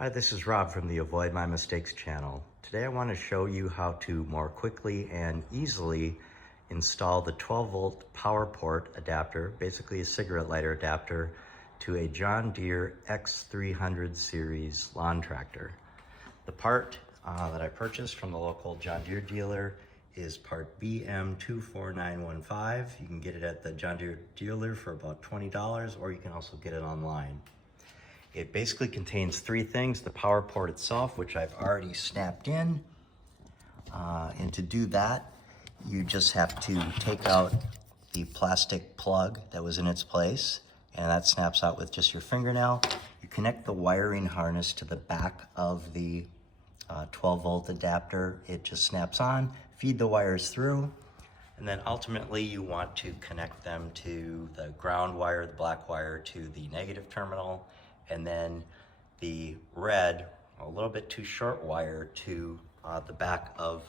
Hi, this is Rob from the Avoid My Mistakes channel. Today I want to show you how to more quickly and easily install the 12-volt power port adapter, basically a cigarette lighter adapter, to a John Deere X300 series lawn tractor. The part that I purchased from the local John Deere dealer is part BM24915. You can get it at the John Deere dealer for about $20, or you can also get it online. It basically contains three things: the power port itself, which I've already snapped in. And to do that, you just have to take out the plastic plug that was in its place, and that snaps out with just your fingernail. You connect the wiring harness to the back of the 12-volt adapter. It just snaps on. Feed the wires through, and then ultimately you want to connect them to the ground wire, the black wire, to the negative terminal, and then the red, a little bit too short wire, to the back of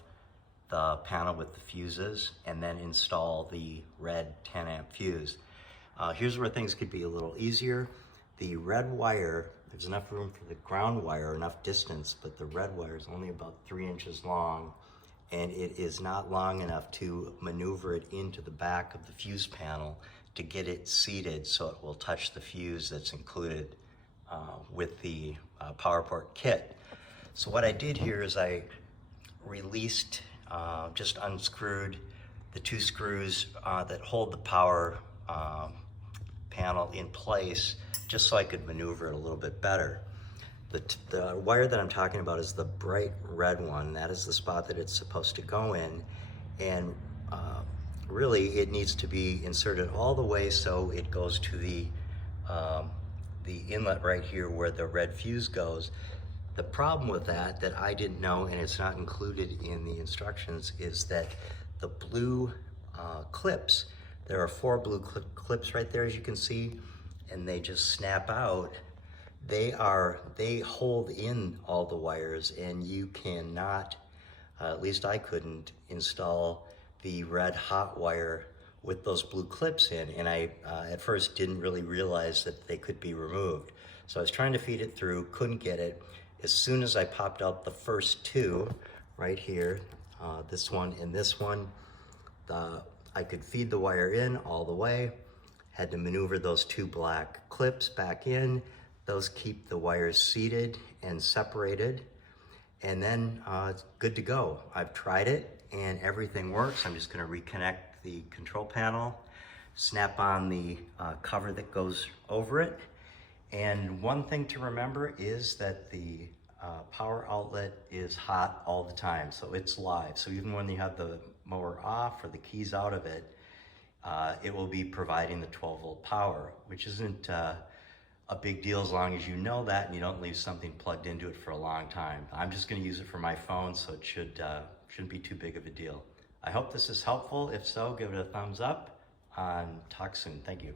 the panel with the fuses, and then install the red 10 amp fuse. Here's where things could be a little easier. The red wire, there's enough room for the ground wire, enough distance, but the red wire is only about 3 inches long, and it is not long enough to maneuver it into the back of the fuse panel to get it seated so it will touch the fuse that's included with the power port kit. So what I did here is I released, just unscrewed the two screws that hold the power panel in place, just so I could maneuver it a little bit better. The wire that I'm talking about is the bright red one. That is the spot that it's supposed to go in, and really it needs to be inserted all the way so it goes to the inlet right here where the red fuse goes. The problem with that I didn't know, and it's not included in the instructions, is that the blue clips, there are 4 blue clips right there, as you can see, and they just snap out. They hold in all the wires, and you cannot, at least I couldn't, install the red hot wire with those blue clips in, and I at first didn't really realize that they could be removed. So I was trying to feed it through, couldn't get it. As soon as I popped out the first two right here, this one and this one, I could feed the wire in all the way, had to maneuver those 2 black clips back in. Those keep the wires seated and separated, and then it's good to go. I've tried it and everything works. I'm just gonna reconnect the control panel, snap on the cover that goes over it. And one thing to remember is that the power outlet is hot all the time, so it's live. So even when you have the mower off or the keys out of it, it will be providing the 12-volt power, which isn't a big deal as long as you know that and you don't leave something plugged into it for a long time. I'm just going to use it for my phone, so it shouldn't be too big of a deal. I hope this is helpful. If so, give it a thumbs up, and talk soon. Thank you.